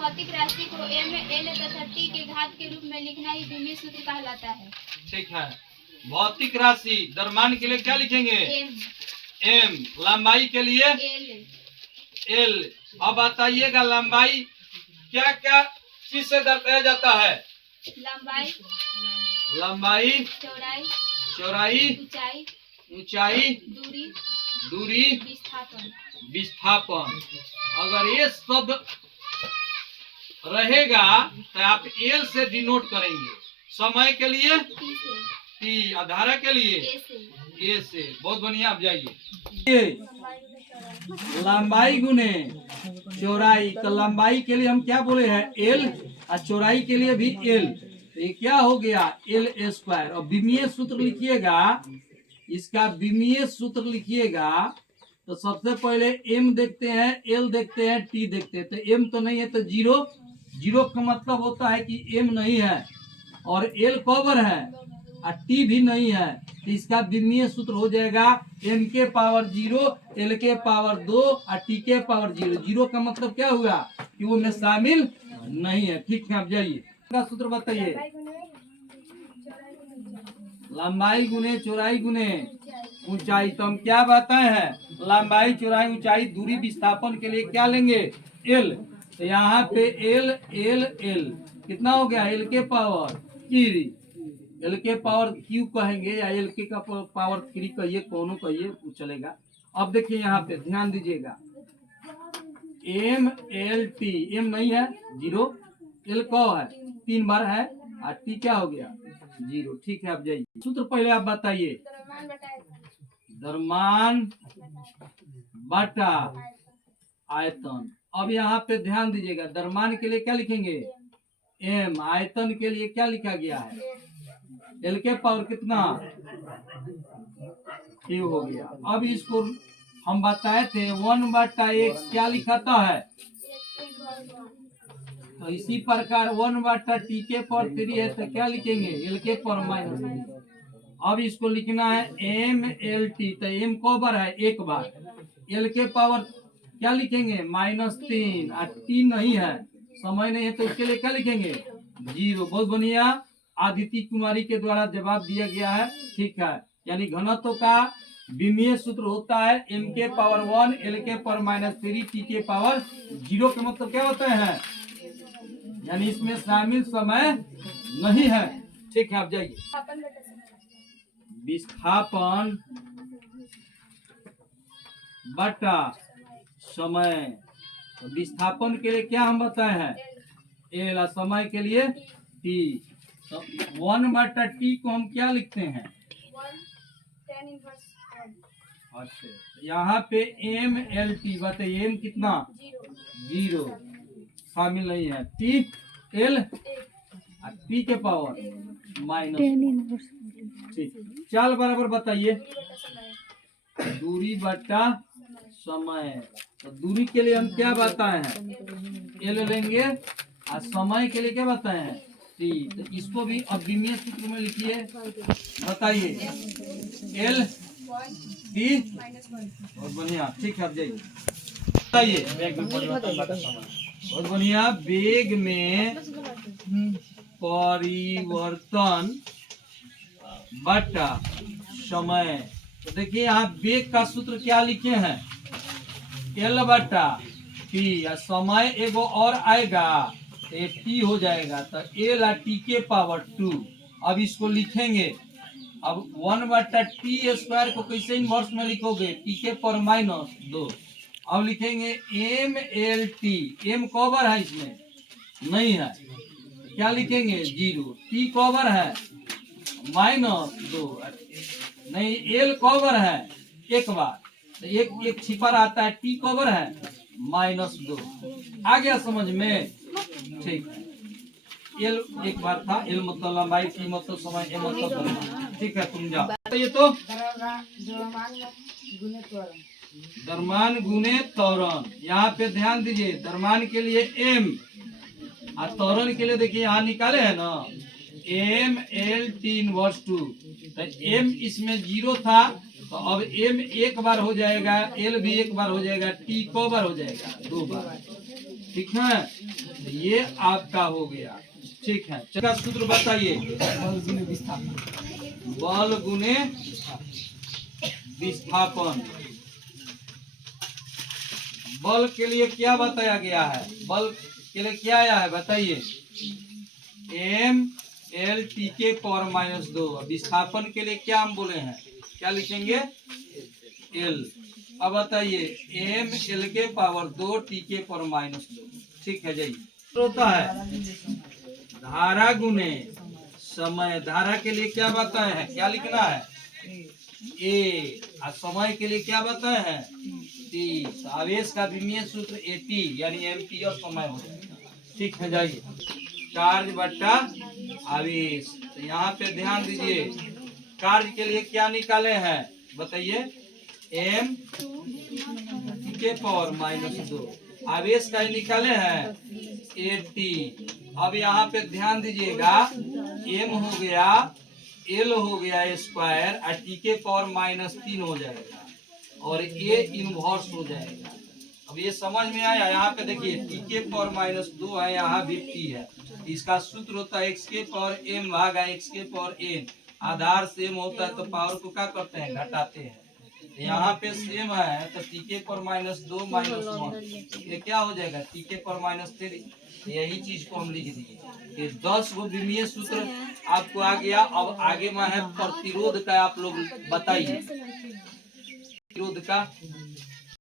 भौतिक राशि को m, l तथा t के घात के रूप में लिखना ही द्विमीय सूत्र कहलाता है। ठीक है। भौतिक राशि द्रव्यमान के लिए क्या लिखेंगे? m। लंबाई के लिए l। अब बताइएगा लंबाई क्या क्या चीज से दर्शाया जाता है? लंबाई, चौड़ाई, ऊंचाई, दूरी, विस्थापन। अगर ये शब्द रहेगा तो आप एल से डिनोट करेंगे। समय के लिए टी, धारा के लिए ए से। बहुत बढ़िया। आप जाइए। लंबाई गुने चौड़ाई। तो लंबाई के लिए हम क्या बोले हैं? एल। और चौड़ाई के लिए भी एल। तो ये क्या हो गया? L square. और विमीय सूत्र लिखिएगा। इसका विमीय सूत्र लिखिएगा तो सबसे पहले m देखते हैं, l देखते हैं, t देखते हैं। तो m तो नहीं है तो जीरो। जीरो का मतलब होता है कि m नहीं है और l कवर है और t भी नहीं है। तो इसका विमीय सूत्र हो जाएगा m के पावर 0, l के पावर 2 और t के पावर 0। जीरो का मतलब क्या हुआ? कि वो में शामिल नहीं है। ठीक है। आप जाइए। सूत्र बताइए। लंबाई गुने चौड़ाई गुने ऊंचाई। तो हम क्या बताए हैं? लंबाई, चौड़ाई, ऊंचाई, दूरी, विस्थापन के लिए क्या लेंगे? एल। तो यहाँ पे एल एल एल कितना हो गया? एल के पावर थ्री। एल के पावर क्यू कहेंगे या एल के का पावर 3 कहिए, कौन कहिए, वो चलेगा। अब देखिए यहाँ पे ध्यान दीजिएगा। M L T. एम नहीं है, जीरो। एल कौ है, 3 बार है और टी क्या हो गया? 0। ठीक है। आप जाइए। सूत्र पहले आप बताइए। द्रव्यमान बटा आयतन। अब यहाँ पे ध्यान दीजिएगा। द्रव्यमान के लिए क्या लिखेंगे? m। आयतन के लिए क्या लिखा गया है? l के पावर कितना? q हो गया। अब इसको हम बताए थे 1/x क्या लिखाता है? तो इसी प्रकार 1/t के पावर 3 है तो क्या लिखेंगे? l के पावर -3। अब इसको लिखना है m l t। तो m को बार है? 1 बार। l के पावर क्या लिखेंगे? -3 और t नहीं है, समय नहीं है, तो उसके लिए क्या लिखेंगे? 0। बहुत बढ़िया। आदिति कुमारी के द्वारा जवाब दिया गया है। ठीक है। यानी घनत्व का विमीय सूत्र होता है m के पावर 1, l के पावर -3, t के पावर 0। के मतलब क्या होते हैं? यानी इसमें शामिल समय नहीं है। ठीक है। आप जाइए। विस्थापन बटा समय। तो विस्थापन के लिए क्या हम बताए हैं? एल। और समय के लिए टी। तो 1/t को हम क्या लिखते हैं? अच्छा। यहाँ पे एम एल टी बताइए। एम कितना? 0, शामिल नहीं है। टी एल और टी के पावर -। ठीक। चाल बराबर बताइए। दूरी बटा समय। तो दूरी के लिए हम क्या बताए हैं? एल लेंगे और समय के लिए क्या बताए हैं? टी। तो इसको भी अब विमीय सूत्र में लिखिए। बताइए। L T. बहुत बढ़िया। ठीक है। आप जाइए। बताइए। बहुत बढ़िया। वेग में परिवर्तन बटा समय। तो देखिए यहाँ वेग का सूत्र क्या लिखे हैं? एल बटा टी। या समय एगो और आएगा तो टी हो जाएगा। तो एल और टी के पावर 2। अब इसको लिखेंगे। अब 1/t² को कैसे इनवर्स में लिखोगे? टी के पावर -2। अब लिखेंगे M L T. M cover है इसमें? नहीं है। क्या लिखेंगे? 0। टी कवर है? -2। नहीं, एल कवर है 1 बार। तो एक छिपा रहता है। टी कवर है? -2। आ गया समझ में? ठीक है। एल 1 बार था। एल मतलब लंबाई, टी मतलब समय, ए मतलब द्रव्यमान। ठीक है। तुम जाओ। ये तो द्रव्यमान गुने त्वरण। यहाँ पे ध्यान दीजिए। द्रव्यमान के लिए m और त्वरण के लिए देखिए यहाँ निकाले है ना, m l t इनवर्स 2। तो m इसमें 0 था तो अब m 1 बार हो जाएगा, l भी 1 बार हो जाएगा, t को बार हो जाएगा? 2 बार। ठीक है, ये आपका हो गया। ठीक है, चला सूत्र बताइए। बल गुने विस्थापन। बल के लिए क्या बताया गया है? बल के लिए क्या आया है बताइए। एम एल टी के पावर -2। विस्थापन के लिए क्या हम बोले हैं, क्या लिखेंगे? एल। अब बताइए एम एल के पावर 2 टी के पावर -2। ठीक है जी। होता है धारा गुने समय। धारा के लिए क्या बताए हैं, क्या लिखना है? ए। और समय के लिए क्या बताए हैं? टी। आवेश का विमीय सूत्र एटी यानी एम्पीयर समय हो जाएगा। ठीक है जाइए। चार्ज बट्टा आवेश। तो यहाँ पे ध्यान दीजिए, चार्ज के लिए क्या निकाले हैं बताइए। एम के पावर -2। आवेश का ही निकाले हैं एटी। अब यहाँ पे ध्यान दीजिएगा, एम हो गया, एल हो गया स्क्वायर और टी के पावर -3 हो जाएगा और ए इनवर्स हो जाएगा। अब ये समझ में आया? यहाँ पे देखिए टी के पावर -2 है, यहाँ भी टी है। इसका सूत्र होता है एक्स के पावर एम भागा एक्स के पावर एन। आधार सेम होता है तो पावर को क्या करते हैं, घटाते हैं। यहाँ पे सेम है तो टी के पावर -2 -1 ये क्या हो जाएगा, टी के पावर -3। यही चीज को हम लिख दिए। ये 10 गो विमीय सूत्र आपको आ गया। अब आगे में है प्रतिरोध का। आप लोग बताइए प्रतिरोध का।